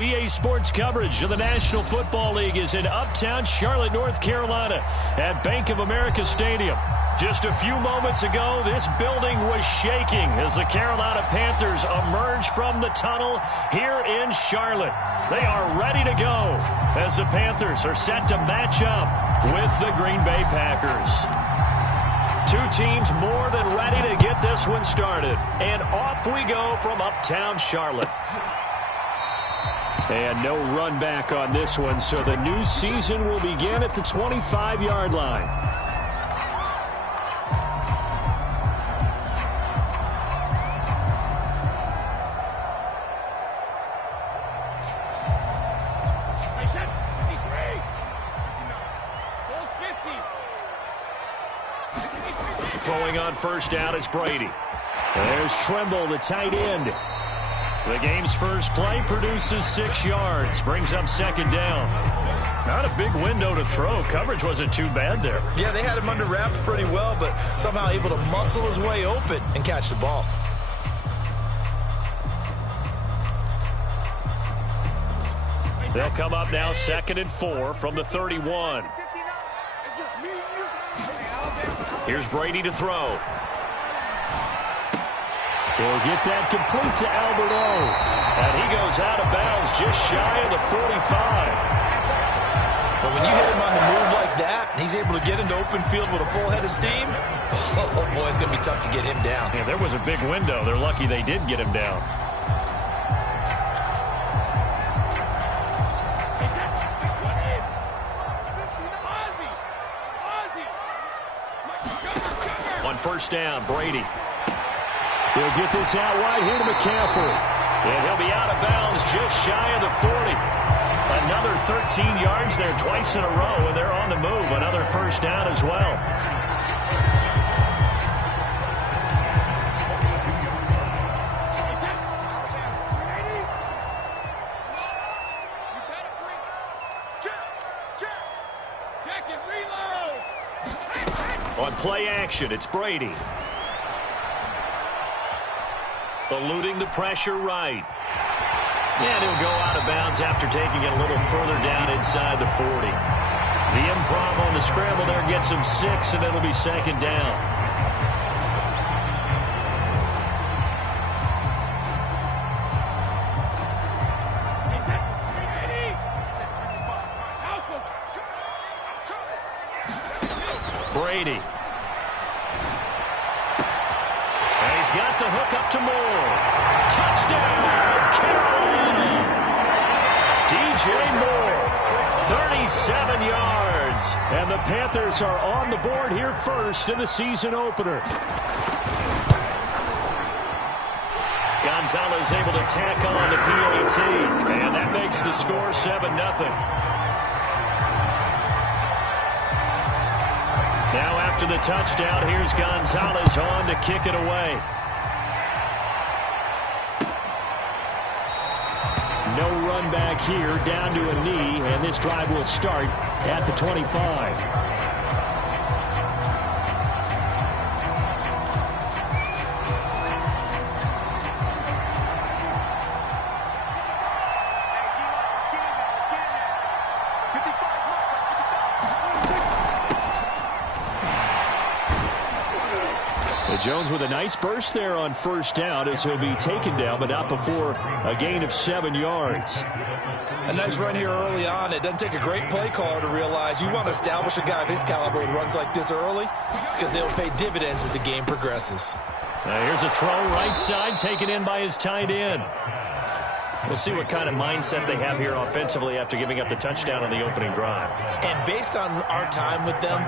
EA Sports coverage of the National Football League is in uptown Charlotte, North Carolina at Bank of America Stadium. Just a few moments ago, this building was shaking as the Carolina Panthers emerge from the tunnel here in Charlotte. They are ready to go as the Panthers are set to match up with the Green Bay Packers. Two teams more than ready to get this one started. And off we go from uptown Charlotte. And no run back on this one, so the new season will begin at the 25-yard line. Throwing on first down is Brady. There's Trimble, the tight end. The game's first play produces 6 yards, brings up second down. Not a big window to throw. Coverage wasn't too bad there. Yeah, they had him under wraps pretty well, but somehow able to muscle his way open and catch the ball. They'll come up now 2nd and 4 from the 31. Here's Brady to throw. He'll get that complete to Albert O. And he goes out of bounds just shy of the 45. But when you hit him on the move like that, and he's able to get into open field with a full head of steam, oh boy, it's going to be tough to get him down. Yeah, there was a big window. They're lucky they did get him down. On first down, Brady. He'll get this out wide here to McCaffrey. And he'll be out of bounds just shy of the 40. Another 13 yards there twice in a row, and they're on the move. Another first down as well. On play action, it's Brady. Eluding the pressure right. And he'll go out of bounds after taking it a little further down inside the 40. The improv on the scramble there gets him 6, and it'll be second down. Brady. And he's got the hook up to Moore. Touchdown, Carolina. DJ Moore, 37 yards. And the Panthers are on the board here first in the season opener. Gonzalez able to tack on the PAT. And that makes the score 7-0. Now after the touchdown, here's Gonzalez on to kick it away. No run back here, down to a knee, and this drive will start at the 25. Jones with a nice burst there on first down as he'll be taken down, but not before a gain of 7 yards. A nice run here early on. It doesn't take a great play caller to realize you want to establish a guy of his caliber with runs like this early because they'll pay dividends as the game progresses. Now here's a throw right side taken in by his tight end. We'll see what kind of mindset they have here offensively after giving up the touchdown on the opening drive. And based on our time with them,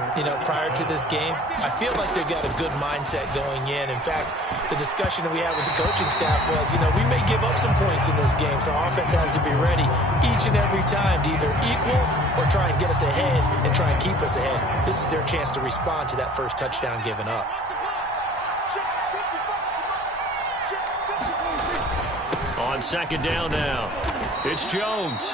prior to this game, I feel like they've got a good mindset going in. In fact, the discussion that we had with the coaching staff was, we may give up some points in this game, so our offense has to be ready each and every time to either equal or try and get us ahead and try and keep us ahead. This is their chance to respond to that first touchdown given up. On second down now. It's Jones.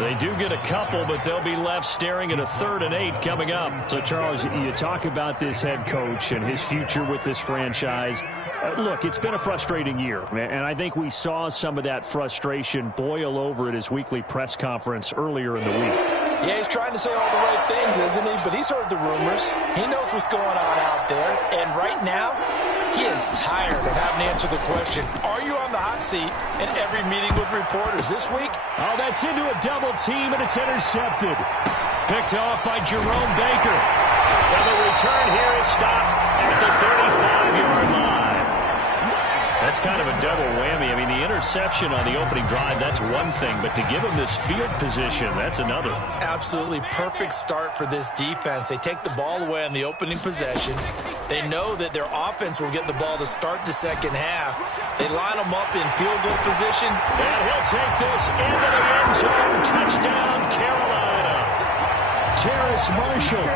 They do get a couple, but they'll be left staring at a 3rd and 8 coming up. So, Charles, you talk about this head coach and his future with this franchise. Look, it's been a frustrating year, and I think we saw some of that frustration boil over at his weekly press conference earlier in the week. Yeah, he's trying to say all the right things, isn't he? But he's heard the rumors. He knows what's going on out there. And right now, he is tired of having to answer the question, are you on the hot seat in every meeting with reporters this week? Oh, that's into a double team, and it's intercepted. Picked off by Jerome Baker. And the return here is stopped at the 35-yard line. That's kind of a double whammy. I mean, the interception on the opening drive, that's one thing. But to give him this field position, that's another. Absolutely perfect start for this defense. They take the ball away on the opening possession. They know that their offense will get the ball to start the second half. They line them up in field goal position. And he'll take this into the end zone. Touchdown, Carolina. Terrace Marshall,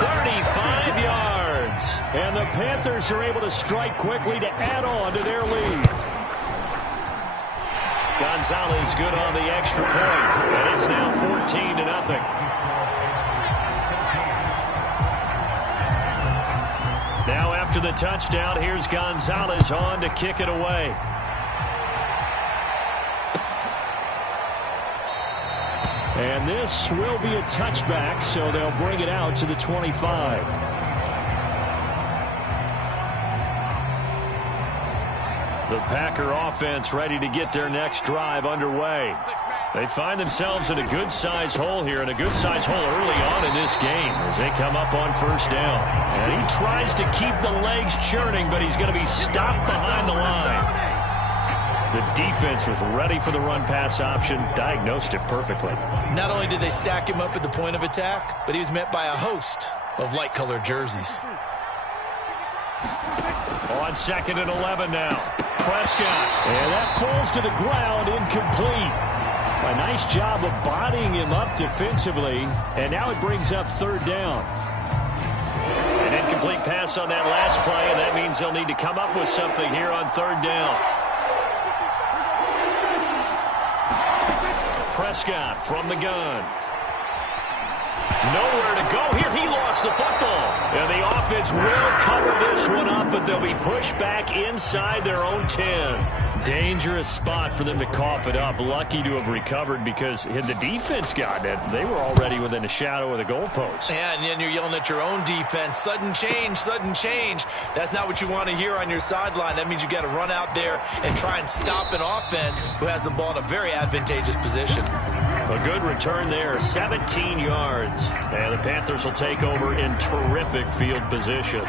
35 yards. And the Panthers are able to strike quickly to add on to their lead. Gonzalez good on the extra point. And it's now 14-0. Now after the touchdown, here's Gonzalez on to kick it away. And this will be a touchback, so they'll bring it out to the 25. The Packer offense ready to get their next drive underway. They find themselves in a good-sized hole here, and a good-sized hole early on in this game as they come up on 1st down. And he tries to keep the legs churning, but he's going to be stopped behind the line. The defense was ready for the run-pass option, diagnosed it perfectly. Not only did they stack him up at the point of attack, but he was met by a host of light-colored jerseys. On 2nd and 11 now. Prescott. And that falls to the ground, incomplete. A nice job of bodying him up defensively, and now it brings up 3rd down. An incomplete pass on that last play, and that means they'll need to come up with something here on 3rd down. Prescott from the gun. Nowhere to go here. He lost the football. And the offense will cover this one up, but they'll be pushed back inside their own 10. Dangerous spot for them to cough it up. Lucky to have recovered because had the defense gotten it, they were already within a shadow of the goalpost. Yeah, and then you're yelling at your own defense. Sudden change, sudden change. That's not what you want to hear on your sideline. That means you got to run out there and try and stop an offense who has the ball in a very advantageous position. A good return there, 17 yards. And the Panthers will take over in terrific field position.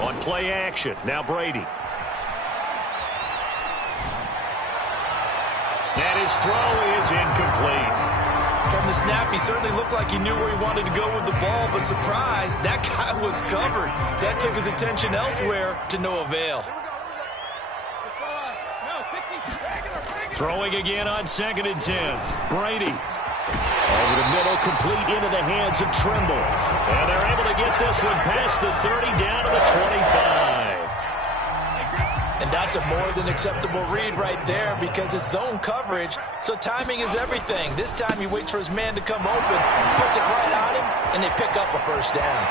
On play action, now Brady. And his throw is incomplete. From the snap, he certainly looked like he knew where he wanted to go with the ball, but surprise, that guy was covered. So that took his attention elsewhere to no avail. Throwing again on 2nd and 10. Brady. Over the middle, complete into the hands of Trimble. And they're able to get this one past the 30 down to the 25. And that's a more than acceptable read right there because it's zone coverage, so timing is everything. This time he waits for his man to come open, puts it right on him, and they pick up a 1st down.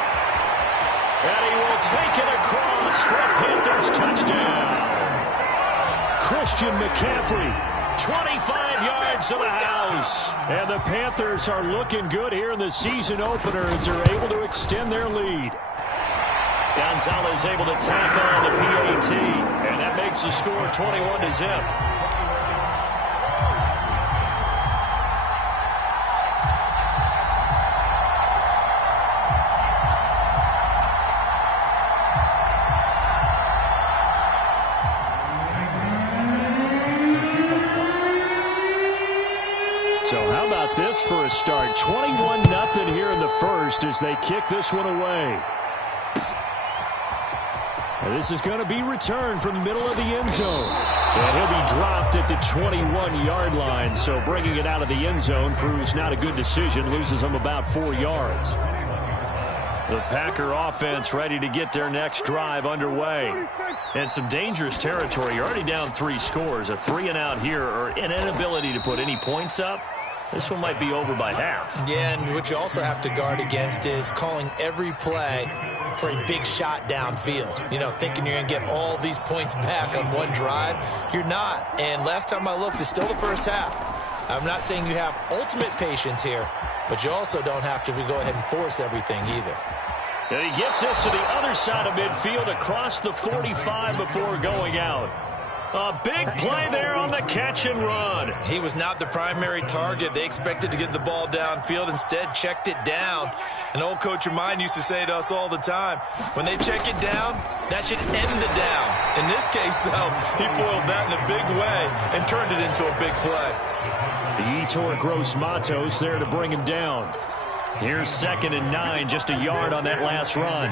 And he will take it across for a Panthers touchdown. Christian McCaffrey. 25 yards to the house. And the Panthers are looking good here in the season opener as they're able to extend their lead. Gonzalez able to tackle on the PAT, and that makes the score 21-0. So how about this for a start? 21-0 here in the first as they kick this one away. And this is going to be returned from the middle of the end zone. And he'll be dropped at the 21-yard line. So bringing it out of the end zone proves not a good decision. Loses him about 4 yards. The Packer offense ready to get their next drive underway. And some dangerous territory. You're already down 3 scores. A 3-and-out here or an inability to put any points up. This one might be over by half. Yeah, and what you also have to guard against is calling every play for a big shot downfield. You know, thinking you're going to get all these points back on one drive. You're not. And last time I looked, it's still the first half. I'm not saying you have ultimate patience here, but you also don't have to go ahead and force everything either. And he gets this to the other side of midfield across the 45 before going out. A big play there on the catch and run. He was not the primary target. They expected to get the ball downfield. Instead, checked it down. An old coach of mine used to say to us all the time, when they check it down, that should end the down. In this case, though, he foiled that in a big way and turned it into a big play. The Yetur Gross Matos there to bring him down. Here's 2nd and 9, just a yard on that last run.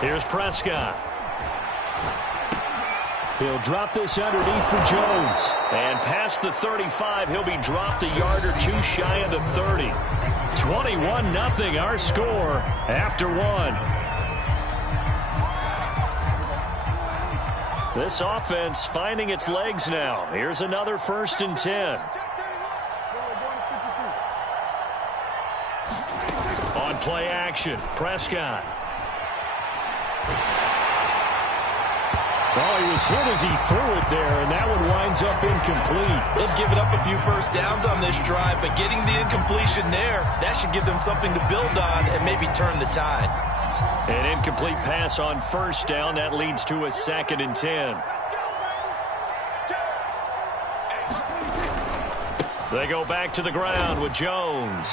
Here's Prescott. He'll drop this underneath for Jones. And past the 35, he'll be dropped a yard or 2 shy of the 30. 21-0 our score after 1. This offense finding its legs now. Here's another 1st and 10. On play action, Prescott. Oh, he was hit as he threw it there, and that one winds up incomplete. They've given up a few first downs on this drive, but getting the incompletion there, that should give them something to build on and maybe turn the tide. An incomplete pass on 1st down. That leads to a 2nd and 10. They go back to the ground with Jones.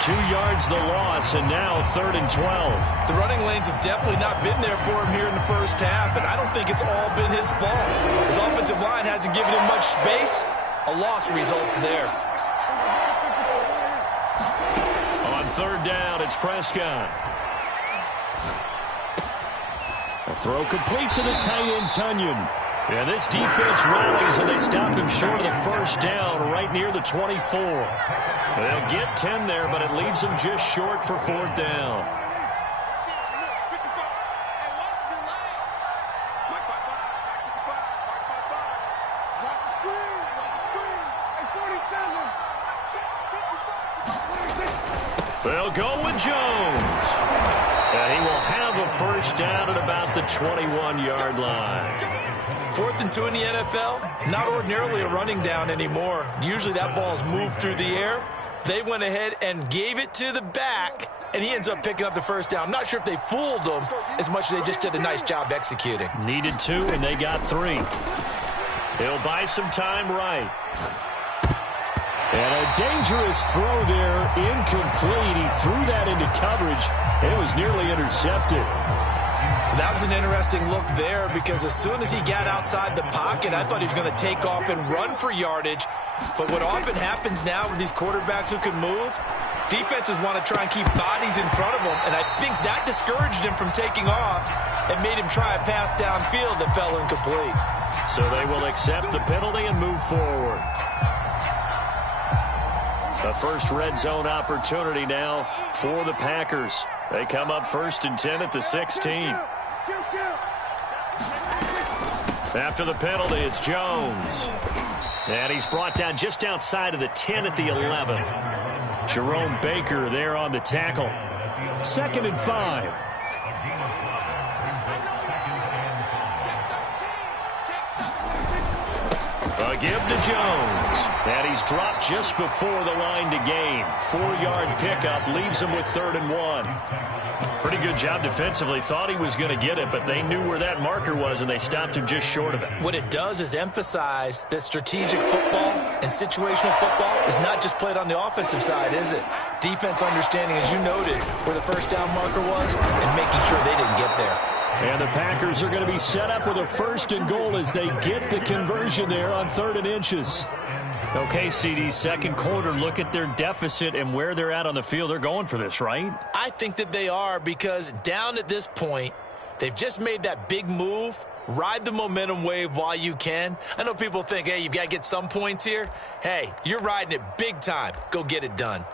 2 yards the loss, and now 3rd and 12. The running lanes have definitely not been there for him here in the first half, and I don't think it's all been his fault. His offensive line hasn't given him much space. A loss results there. On 3rd down, it's Prescott. A throw complete to the tight end, Tunyon. Yeah, this defense rallies, and they stop him short of the 1st down right near the 24. They'll get 10 there, but it leaves them just short for 4th down. They'll go with Jones. And he will have a 1st down at about the 21-yard line. 4th and 2 in the NFL, not ordinarily a running down anymore. Usually that ball's moved through the air. They went ahead and gave it to the back, and he ends up picking up the 1st down. I'm not sure if they fooled him as much as they just did a nice job executing. Needed 2, and they got 3. He'll buy some time right. And a dangerous throw there, incomplete. He threw that into coverage. It was nearly intercepted. That was an interesting look there because as soon as he got outside the pocket, I thought he was going to take off and run for yardage. But what often happens now with these quarterbacks who can move, defenses want to try and keep bodies in front of them, and I think that discouraged him from taking off and made him try a pass downfield that fell incomplete. So they will accept the penalty and move forward. The first red zone opportunity now for the Packers. They come up 1st and 10 at the 16. After the penalty, it's Jones. And he's brought down just outside of the 10 at the 11. Jerome Baker there on the tackle. 2nd and 5. A give to Jones. And he's dropped just before the line to gain. 4-yard pickup leaves him with 3rd and 1. Pretty good job defensively. Thought he was going to get it, but they knew where that marker was, and they stopped him just short of it. What it does is emphasize that strategic football and situational football is not just played on the offensive side, is it? Defense understanding, as you noted, where the 1st down marker was and making sure they didn't get there. And the Packers are going to be set up with a 1st and goal as they get the conversion there on 3rd and inches. Okay, CD, 2nd quarter, look at their deficit and where they're at on the field. They're going for this, right? I think that they are because down at this point, they've just made that big move Ride the momentum wave while you can. I know people think, hey, you've got to get some points here. Hey, you're riding it big time. Go get it done.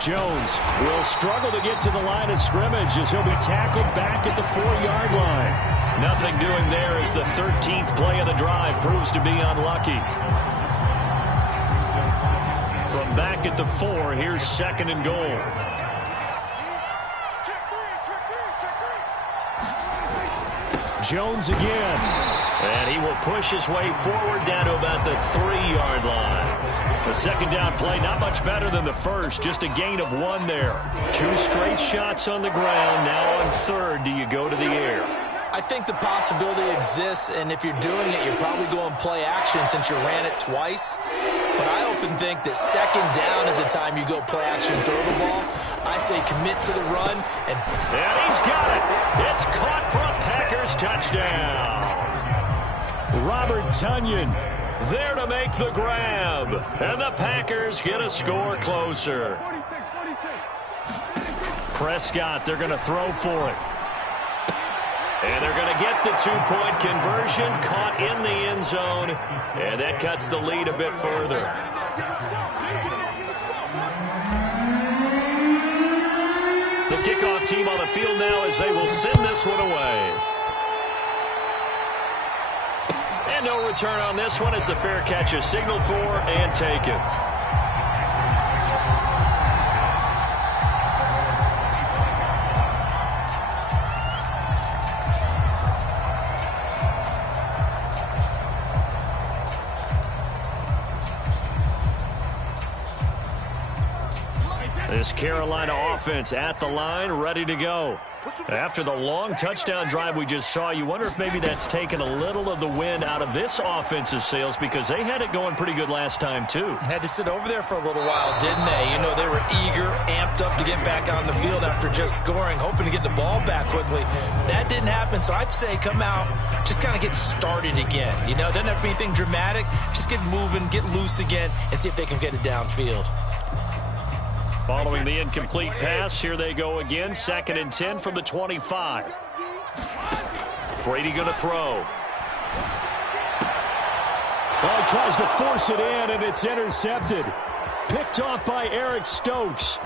Jones will struggle to get to the line of scrimmage as he'll be tackled back at the 4-yard line. Nothing doing there as the 13th play of the drive proves to be unlucky. From back at the 4, here's 2nd and goal. Jones again. And he will push his way forward down to about the 3-yard line. The second down play, not much better than the first, just a gain of 1 there. 2 straight shots on the ground. Now on 3rd, do you go to the air? I think the possibility exists, and if you're doing it, you're probably going play action since you ran it twice. But I often think that 2nd down is the time you go play action, throw the ball. I say commit to the run. And he's got it. It's caught for a Packers touchdown. Robert Tonyan there to make the grab. And the Packers get a score closer. Prescott, they're going to throw for it. And they're going to get the 2-point conversion, caught in the end zone, and that cuts the lead a bit further. The kickoff team on the field now as they will send this one away. And no return on this one as the fair catch is signaled for and taken. This Carolina offense at the line, ready to go. After the long touchdown drive we just saw, you wonder if maybe that's taken a little of the wind out of this offense's sails because they had it going pretty good last time, too. Had to sit over there for a little while, didn't they? You know, they were eager, amped up to get back on the field after just scoring, hoping to get the ball back quickly. That didn't happen, so I'd say come out, just kind of get started again. You know, doesn't have to be anything dramatic. Just get moving, get loose again, and see if they can get it downfield. Following the incomplete pass, here they go again. 2nd and 10 from the 25. Brady going to throw. Well, he tries to force it in, and it's intercepted. Picked off by Eric Stokes.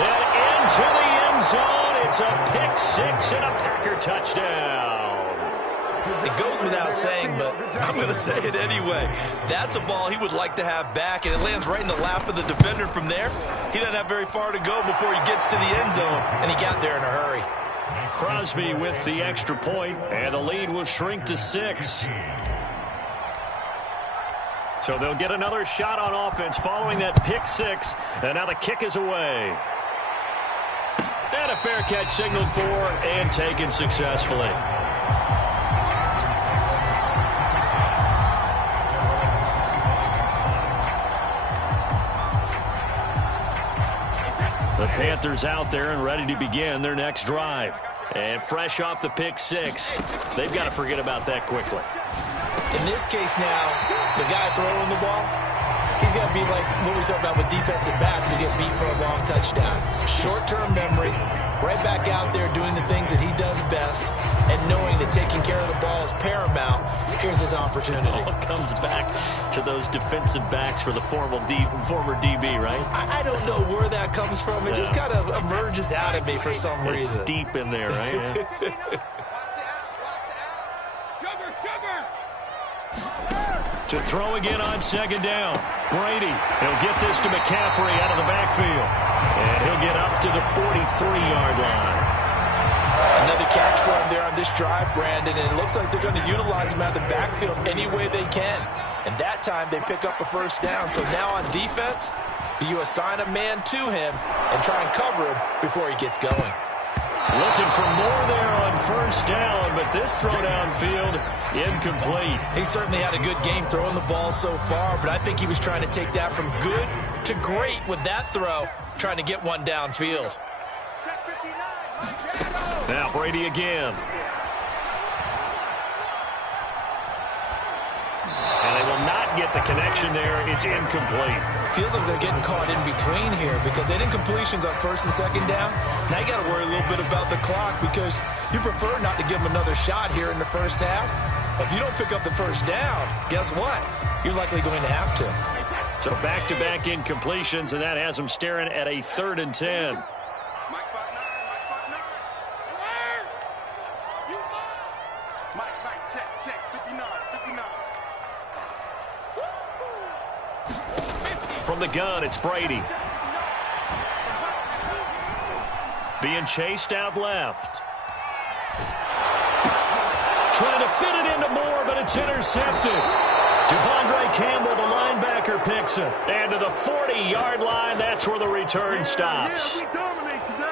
And into the end zone. It's a pick 6 and a Packer touchdown. It goes without saying, but I'm going to say it anyway. That's a ball he would like to have back, and it lands right in the lap of the defender from there. He doesn't have very far to go before he gets to the end zone, and he got there in a hurry. Crosby with the extra point, and the lead will shrink to 6. So they'll get another shot on offense following that pick 6, and now the kick is away. And a fair catch signaled for and taken successfully. The Panthers out there and ready to begin their next drive. And fresh off the pick 6, they've got to forget about that quickly. In this case now, the guy throwing the ball, he's got to be like what we talked about with defensive backs who get beat for a long touchdown. Short-term memory, right back out there doing the things that he does best, and knowing that taking care of the ball is paramount. Here's his opportunity. It all comes back to those defensive backs for the former DB, right? I don't know where that comes from. It just kind of emerges out of me for some reason. It's deep in there, right? To throw again on 2nd down. Brady, he'll get this to McCaffrey out of the backfield. And he'll get up to the 43-yard line. Another catch for him there on this drive, Brandon, and it looks like they're going to utilize him out of the backfield any way they can. And that time they pick up a first down. So now on defense, you assign a man to him and try and cover him before he gets going. Looking for more there on first down, but this throw downfield, incomplete. He certainly had a good game throwing the ball so far, but I think he was trying to take that from good to great with that throw, trying to get one downfield. Now Brady again. can't get the connection there. It's incomplete. Feels like they're getting caught in between here because they didn't completions on first and second down. Now you got to worry a little bit about the clock because you prefer not to give them another shot here in the first half. If you don't pick up the first down, guess what? You're likely going to have to. So back-to-back incompletions, and that has them staring at a 3rd and 10. From the gun, it's Brady. Being chased out left. Trying to fit it into Moore, but it's intercepted. Devondre Campbell, the linebacker, picks it. And to the 40-yard line, that's where the return stops.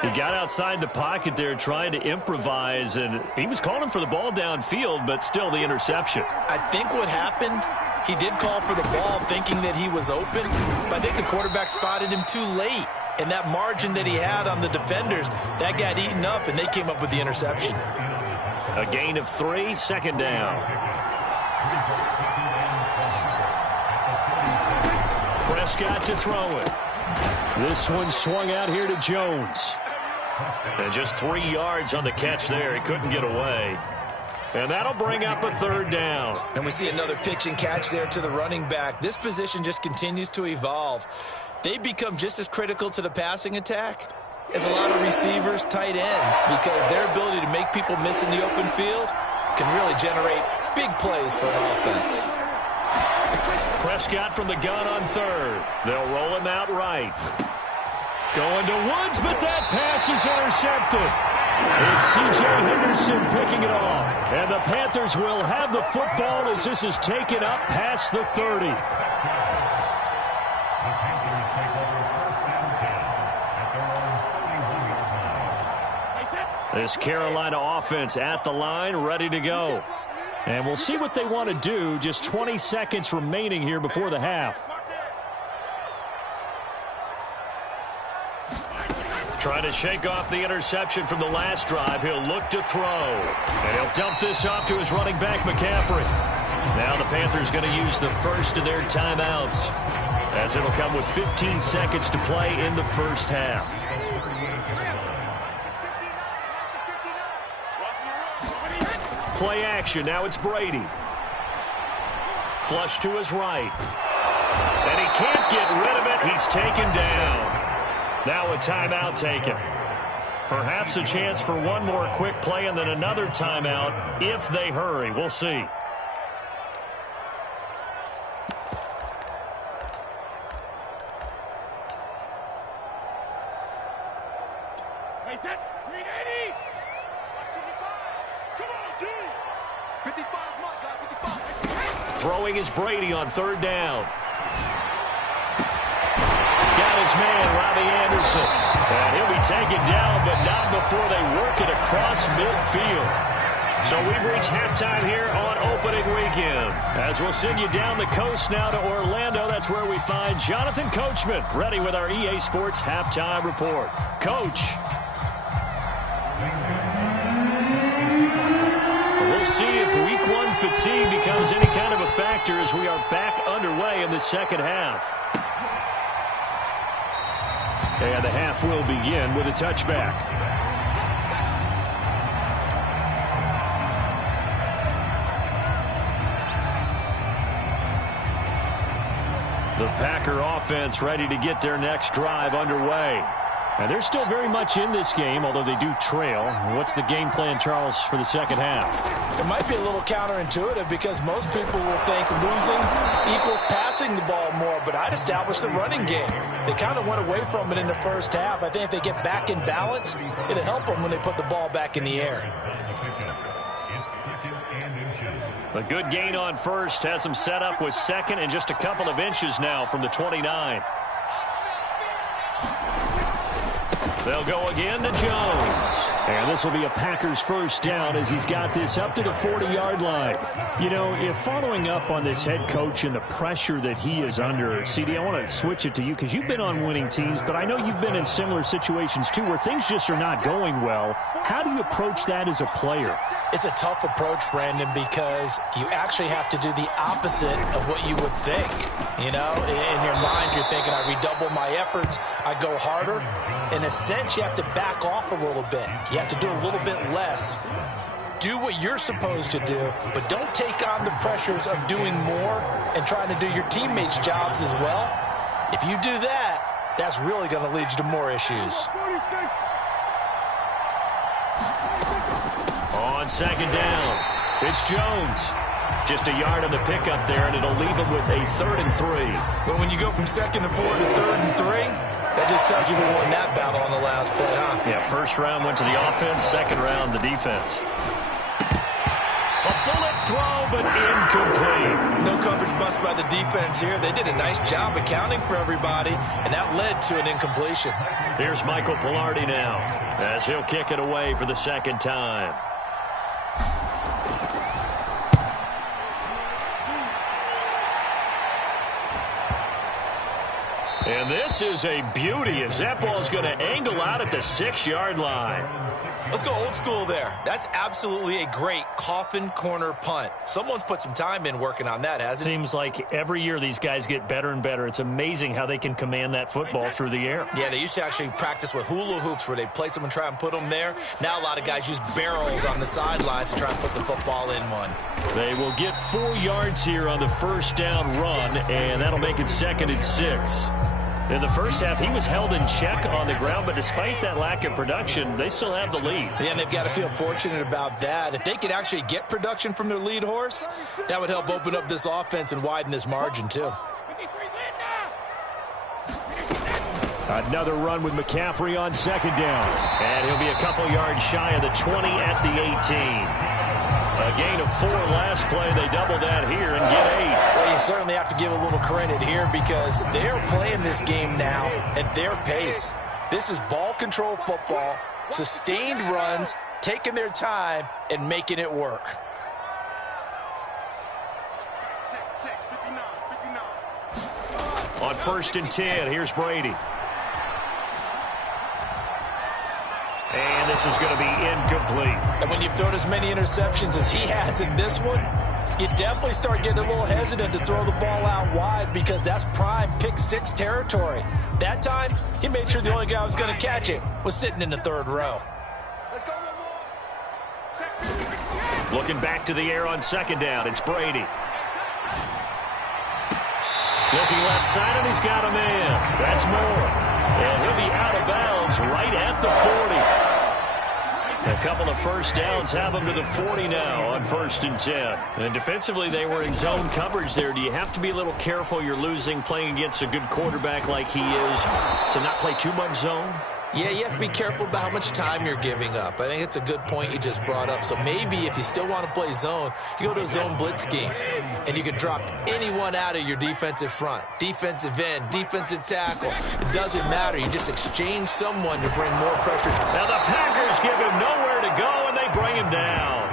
He got outside the pocket there trying to improvise, and he was calling for the ball downfield, but still the interception. I think what happened, he did call for the ball thinking that he was open, but I think the quarterback spotted him too late. And that margin that he had on the defenders, that got eaten up, and they came up with the interception. A gain of 3, 2nd down. Prescott to throw it. This one swung out here to Jones. And just 3 yards on the catch there. He couldn't get away. And that'll bring up a 3rd down. And we see another pitch and catch there to the running back. This position just continues to evolve. They become just as critical to the passing attack as a lot of receivers, tight ends, because their ability to make people miss in the open field can really generate big plays for an offense. Prescott from the gun on 3rd. They'll roll him out right. Going to Woods, but that pass is intercepted. It's C.J. Henderson picking it off. And the Panthers will have the football as this is taken up past the 30. This Carolina offense at the line, ready to go. And we'll see what they want to do. Just 20 seconds remaining here before the half. Trying to shake off the interception from the last drive. He'll look to throw. And he'll dump this off to his running back, McCaffrey. Now the Panthers going to use the first of their timeouts, as it'll come with 15 seconds to play in the first half. Play action. Now it's Brady. Flush to his right. And he can't get rid of it. He's taken down. Now a timeout taken. Perhaps a chance for one more quick play and then another timeout if they hurry. We'll see. Throwing is Brady on 3rd down. Got his man, Robbie Anderson. And he'll be taken down, but not before they work it across midfield. So we've reached halftime here on opening weekend. As we'll send you down the coast now to Orlando, that's where we find Jonathan Coachman, ready with our EA Sports halftime report. Coach. We'll see if week 1 fatigue becomes any kind of a factor as we are back underway in the second half. And the half will begin with a touchback. The Packer offense ready to get their next drive underway. And they're still very much in this game, although they do trail. What's the game plan, Charles, for the second half? It might be a little counterintuitive because most people will think losing equals passing the ball more, but I'd establish the running game. They kind of went away from it in the first half. I think if they get back in balance, it'll help them when they put the ball back in the air. A good gain on first has them set up with 2nd and just a couple of inches now from the 29. They'll go again to Jones. And this will be a Packers first down as he's got this up to the 40-yard line. You know, if following up on this head coach and the pressure that he is under, CD, I want to switch it to you because you've been on winning teams, but I know you've been in similar situations too where things just are not going well. How do you approach that as a player? It's a tough approach, Brandon, because you actually have to do the opposite of what you would think. You know, in your mind, you're thinking, I redouble my efforts, I go harder. In a sense, you have to back off a little bit. You have to do a little bit less. Do what you're supposed to do, but don't take on the pressures of doing more and trying to do your teammates' jobs as well. If you do that, that's really going to lead you to more issues. On second down, it's Jones. Just a yard on the pickup there, and it'll leave him with a 3rd and 3. But when you go from 2nd and 4 to 3rd and 3, that just tells you who won that battle on the last play, huh? Yeah, first round went to the offense, second round the defense. A bullet throw, but incomplete. No coverage bust by the defense here. They did a nice job accounting for everybody, and that led to an incompletion. Here's Michael Pilardi now, as he'll kick it away for the second time. And this is a beauty as that ball's going to angle out at the 6-yard line. Let's go old school there. That's absolutely a great coffin corner punt. Someone's put some time in working on that, hasn't it? Seems like every year these guys get better and better. It's amazing how they can command that football through the air. Yeah, they used to actually practice with hula hoops where they place them and try and put them there. Now a lot of guys use barrels on the sidelines to try and put the football in one. They will get 4 yards here on the first down run, and that'll make it 2nd and 6. In the first half, he was held in check on the ground, but despite that lack of production, they still have the lead. Yeah, and they've got to feel fortunate about that. If they could actually get production from their lead horse, that would help open up this offense and widen this margin, too. Another run with McCaffrey on second down. And he'll be a couple yards shy of the 20 at the 18. A gain of 4 last play. They double that here and get 8. Well, you certainly have to give a little credit here because they're playing this game now at their pace. This is ball control football, sustained runs, taking their time, and making it work. On 1st and 10, here's Brady. And this is going to be incomplete. And when you've thrown as many interceptions as he has in this one, you definitely start getting a little hesitant to throw the ball out wide because that's prime pick 6 territory. That time, he made sure the only guy who was going to catch it was sitting in the 3rd row. Looking back to the air on second down, it's Brady. Looking left side, and he's got a man. That's Moore. And he'll be out of bounds right at the 40. A couple of first downs have them to the 40 now on 1st and 10. And defensively, they were in zone coverage there. Do you have to be a little careful you're losing playing against a good quarterback like he is to not play too much zone? Yeah, you have to be careful about how much time you're giving up. I think it's a good point you just brought up. So maybe if you still want to play zone, you go to a zone blitz scheme, and you can drop anyone out of your defensive front, defensive end, defensive tackle. It doesn't matter. You just exchange someone to bring more pressure. Now the Packers give him nowhere to go, and they bring him down.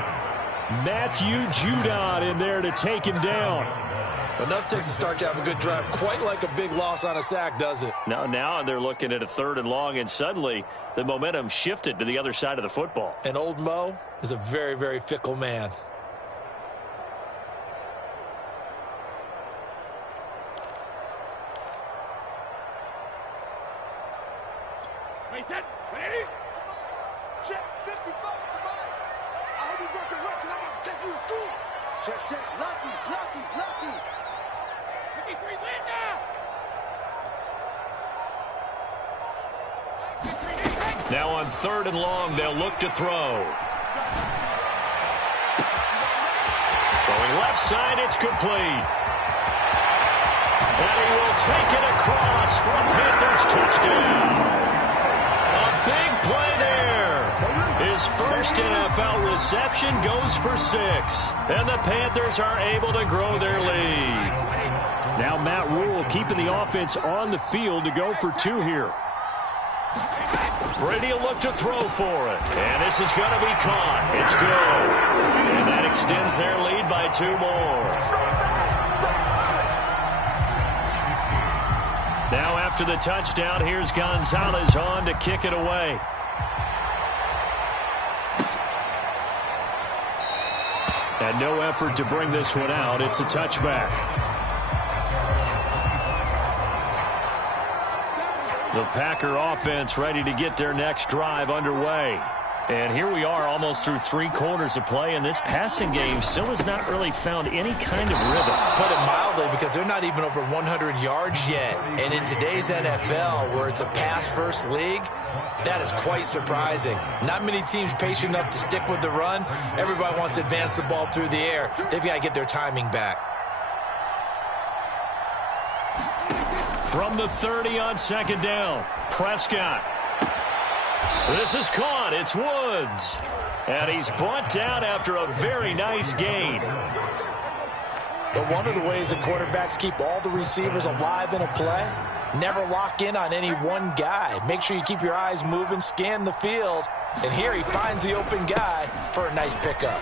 Matthew Judon in there to take him down. Enough takes a start to have a good drive. Quite like a big loss on a sack, does it? Now they're looking at a 3rd and long, and suddenly the momentum shifted to the other side of the football. And old Mo is a very, very fickle man. Ready? Check 55. I hope you brought your lunch because I'm about to take you to school. Check. Lucky. Now on 3rd and long, they'll look to throw. Throwing left side, it's complete. And he will take it across for a Panthers touchdown. A big play there. His first NFL reception goes for 6. And the Panthers are able to grow their lead. Now Matt Rule keeping the offense on the field to go for 2 here. Brady will look to throw for it. And this is going to be caught. It's good. And that extends their lead by 2 more. Now after the touchdown, here's Gonzalez on to kick it away. And no effort to bring this one out. It's a touchback. The Packer offense ready to get their next drive underway. And here we are almost through 3 quarters of play, and this passing game still has not really found any kind of rhythm. Put it mildly, because they're not even over 100 yards yet. And in today's NFL, where it's a pass-first league, that is quite surprising. Not many teams patient enough to stick with the run. Everybody wants to advance the ball through the air. They've got to get their timing back. From the 30 on 2nd down, Prescott. This is caught. It's Woods. And he's brought down after a very nice gain. But one of the ways that quarterbacks keep all the receivers alive in a play, never lock in on any one guy. Make sure you keep your eyes moving, scan the field. And here he finds the open guy for a nice pickup.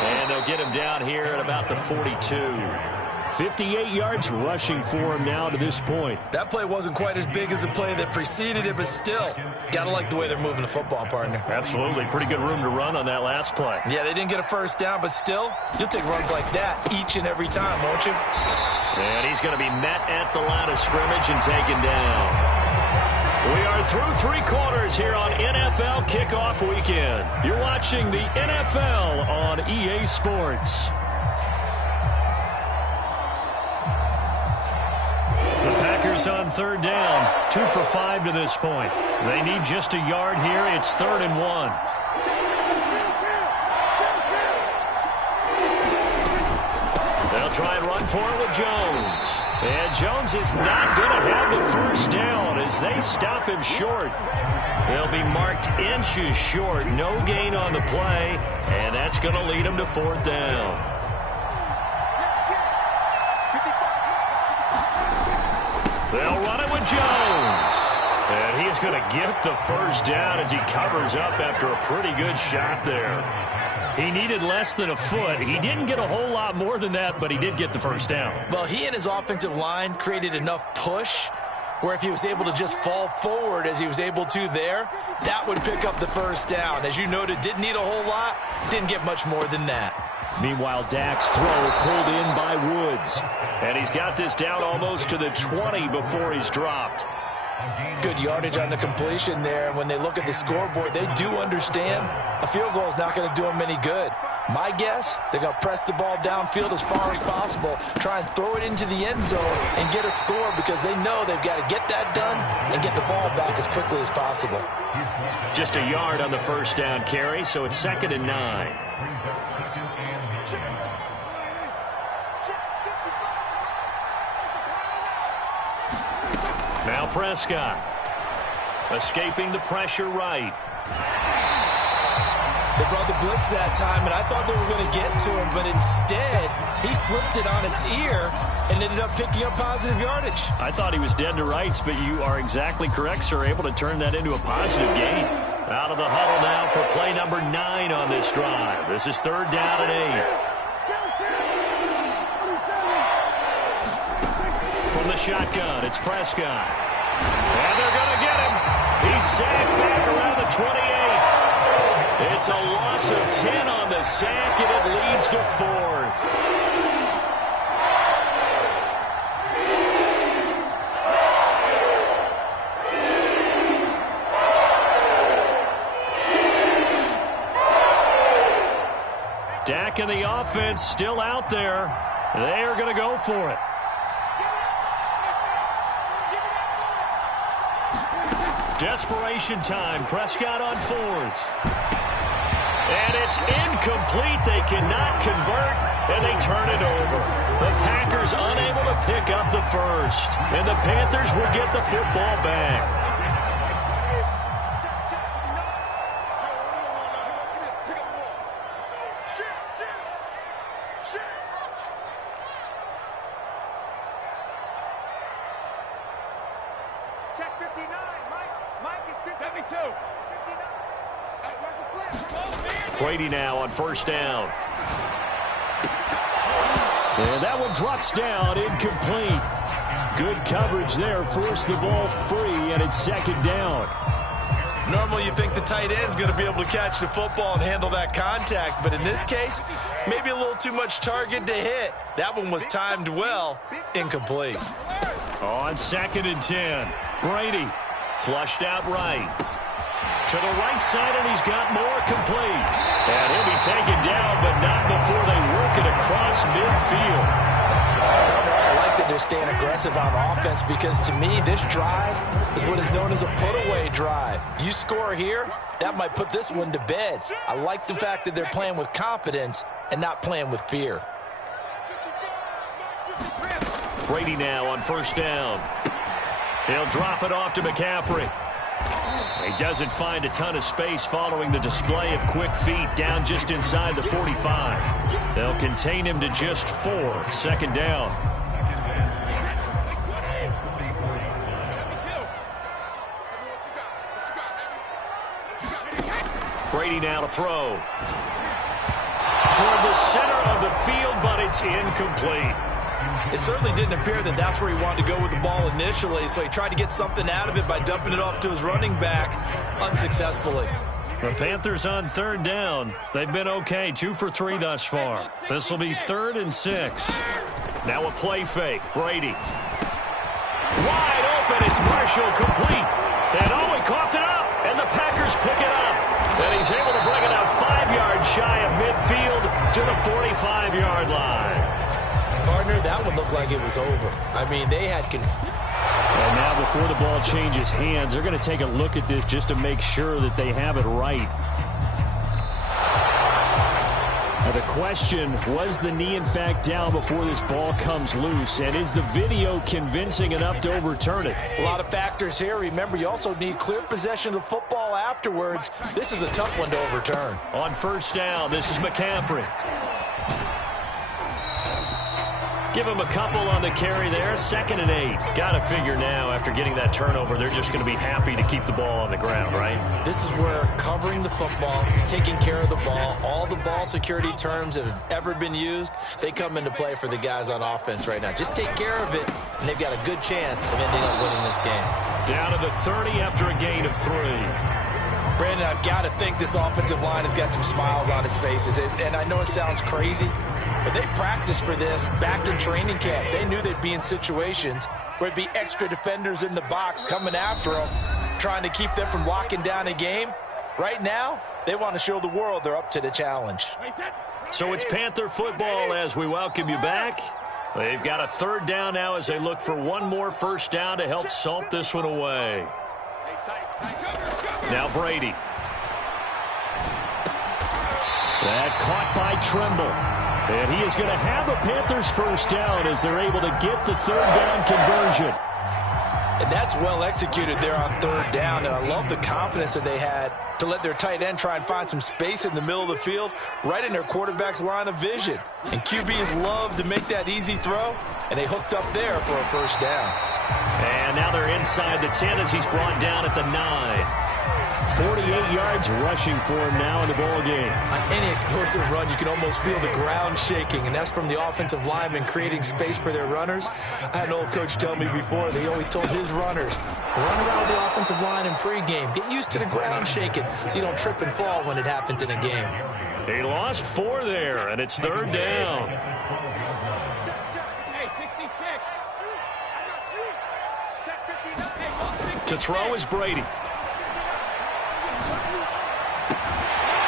And they'll get him down here at about the 42. 58 yards rushing for him now to this point. That play wasn't quite as big as the play that preceded it, but still, got to like the way they're moving the football, partner. Absolutely. Pretty good room to run on that last play. Yeah, they didn't get a first down, but still, you'll take runs like that each and every time, won't you? And he's going to be met at the line of scrimmage and taken down. We are through 3 quarters here on NFL Kickoff Weekend. You're watching the NFL on EA Sports. The Packers on 3rd down, 2 for 5 to this point. They need just a yard here. It's 3rd and 1. They'll try and run for it with Jones. And Jones is not going to have the first down as they stop him short. They'll be marked inches short. No gain on the play, and that's going to lead them to 4th down. They'll run it with Jones. And he's going to get the first down as he covers up after a pretty good shot there. He needed less than a foot. He didn't get a whole lot more than that, but he did get the first down. Well, he and his offensive line created enough push where if he was able to just fall forward as he was able to there, that would pick up the first down. As you noted, didn't need a whole lot, didn't get much more than that. Meanwhile, Dak's throw pulled in by Woods. And he's got this down almost to the 20 before he's dropped. Good yardage on the completion there. And when they look at the scoreboard, they do understand a field goal is not going to do them any good. My guess, they're going to press the ball downfield as far as possible, try and throw it into the end zone and get a score because they know they've got to get that done and get the ball back as quickly as possible. Just a yard on the first down carry, so it's 2nd and 9. Now Prescott, escaping the pressure right. They brought the blitz that time, and I thought they were going to get to him, but instead, he flipped it on its ear and ended up picking up positive yardage. I thought he was dead to rights, but you are exactly correct, sir, able to turn that into a positive gain. Out of the huddle now for play number 9 on this drive. This is 3rd down and 8. From the shotgun, it's Prescott. And they're going to get him. He's sacked back around the 28. It's a loss of 10 on the sack, and it leads to 4th. Dak and the offense still out there. They are going to go for it. Desperation time. Prescott on 4th. And it's incomplete. They cannot convert, and they turn it over. The Packers unable to pick up the first, and the Panthers will get the football back. Check 59. Mike is 52. 59. Hey, where's the slip? Brady now on first down. And that one drops down, incomplete. Good coverage there, forced the ball free, and it's second down. Normally you think the tight end's going to be able to catch the football and handle that contact, but in this case, maybe a little too much target to hit. That one was timed well, incomplete. On 2nd and 10, Brady flushed out right. To the right side, and he's got more complete. And he'll be taken down, but not before they work it across midfield. I like that they're staying aggressive on offense because, to me, this drive is what is known as a put-away drive. You score here, that might put this one to bed. I like the fact that they're playing with confidence and not playing with fear. Brady now on first down. He'll drop it off to McCaffrey. He doesn't find a ton of space following the display of quick feet down just inside the 45. They'll contain him to just 4. Second down. Brady now to throw. Toward the center of the field, but it's incomplete. It certainly didn't appear that that's where he wanted to go with the ball initially, so he tried to get something out of it by dumping it off to his running back unsuccessfully. The Panthers on third down. They've been okay, 2 for 3 thus far. This will be 3rd and 6. Now a play fake. Brady. Wide open. It's Marshall complete. And he coughed it up. And the Packers pick it up. And he's able to bring it out 5 yards shy of midfield to the 45-yard line. Partner, that one looked like it was over. I mean, they had... And now before the ball changes hands, they're going to take a look at this just to make sure that they have it right. Now the question, was the knee in fact down before this ball comes loose? And is the video convincing enough to overturn it? A lot of factors here. Remember, you also need clear possession of the football afterwards. This is a tough one to overturn. On first down, this is McCaffrey. Give him a couple on the carry there. 2nd and 8. Got to figure now after getting that turnover, they're just going to be happy to keep the ball on the ground, right? This is where covering the football, taking care of the ball, all the ball security terms that have ever been used, they come into play for the guys on offense right now. Just take care of it, and they've got a good chance of ending up winning this game. Down to the 30 after a gain of 3. Brandon, I've got to think this offensive line has got some smiles on its faces. And I know it sounds crazy, but they practiced for this back in training camp. They knew they'd be in situations where it'd be extra defenders in the box coming after them, trying to keep them from locking down a game. Right now, they want to show the world they're up to the challenge. So it's Panther football as we welcome you back. They've got a 3rd down now as they look for one more first down to help salt this one away. Now Brady. That caught by Tremble. And he is going to have a Panthers first down as they're able to get the 3rd down conversion. And that's well executed there on 3rd down. And I love the confidence that they had to let their tight end try and find some space in the middle of the field, right in their quarterback's line of vision. And QBs love to make that easy throw, and they hooked up there for a first down. And now they're inside the 10 as he's brought down at the 9. 48 yards rushing for him now in the ball game. On any explosive run, you can almost feel the ground shaking, and that's from the offensive linemen creating space for their runners. I had an old coach tell me before, he always told his runners, run around the offensive line in pregame. Get used to the ground shaking so you don't trip and fall when it happens in a game. He lost 4 there, and it's 3rd down. To throw is Brady.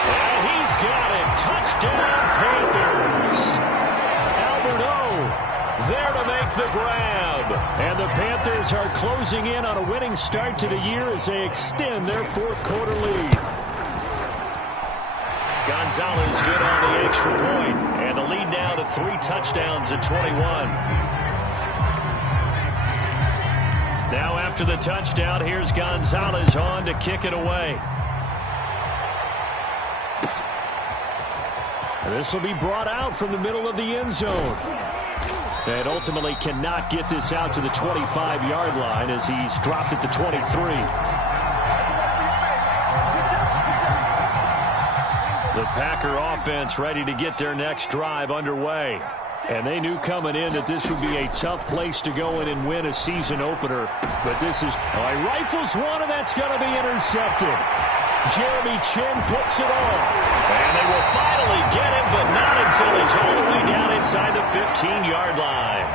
And he's got it. Touchdown, Panthers. Albert O there to make the grab. And the Panthers are closing in on a winning start to the year as they extend their 4th quarter lead. Gonzalez good on the extra point. And the lead now to 3 touchdowns at 21. Now after the touchdown, here's Gonzalez on to kick it away. This will be brought out from the middle of the end zone. And ultimately cannot get this out to the 25-yard line as he's dropped it to 23. The Packer offense ready to get their next drive underway. And they knew coming in that this would be a tough place to go in and win a season opener. But this is, he rifles one, and that's going to be intercepted. Jeremy Chin picks it off. And they will finally get him, but not until he's all the way down inside the 15-yard line.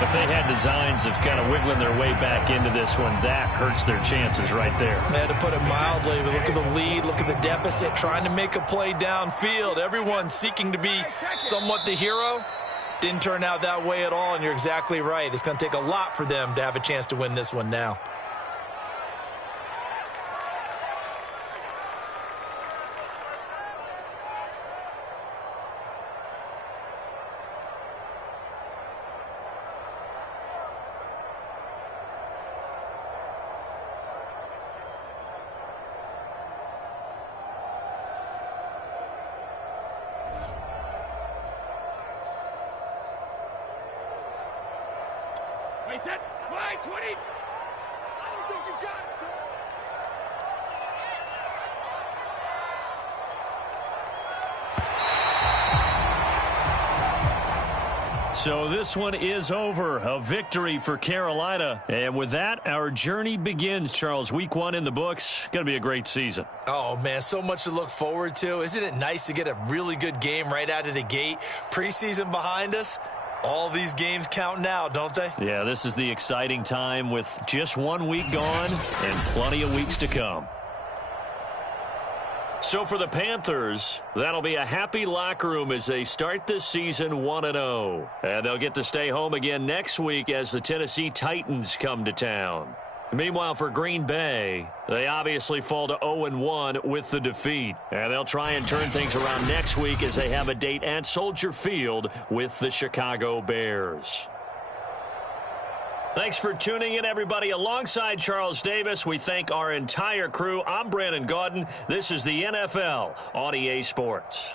If they had designs of kind of wiggling their way back into this one, that hurts their chances right there. They had to put it mildly, but look at the lead, look at the deficit, trying to make a play downfield. Everyone seeking to be somewhat the hero. Didn't turn out that way at all, and you're exactly right. It's going to take a lot for them to have a chance to win this one now. Wait, 20. I don't think you got it, sir. So this one is over. A victory for Carolina. And with that, our journey begins, Charles. Week 1 in the books. Going to be a great season. Oh, man, so much to look forward to. Isn't it nice to get a really good game right out of the gate? Preseason behind us. All these games count now, don't they? Yeah, this is the exciting time with just 1 week gone and plenty of weeks to come. So for the Panthers, that'll be a happy locker room as they start this season 1-0. And they'll get to stay home again next week as the Tennessee Titans come to town. Meanwhile, for Green Bay, they obviously fall to 0-1 with the defeat. And they'll try and turn things around next week as they have a date at Soldier Field with the Chicago Bears. Thanks for tuning in, everybody. Alongside Charles Davis, we thank our entire crew. I'm Brandon Gaudin. This is the NFL on EA Sports.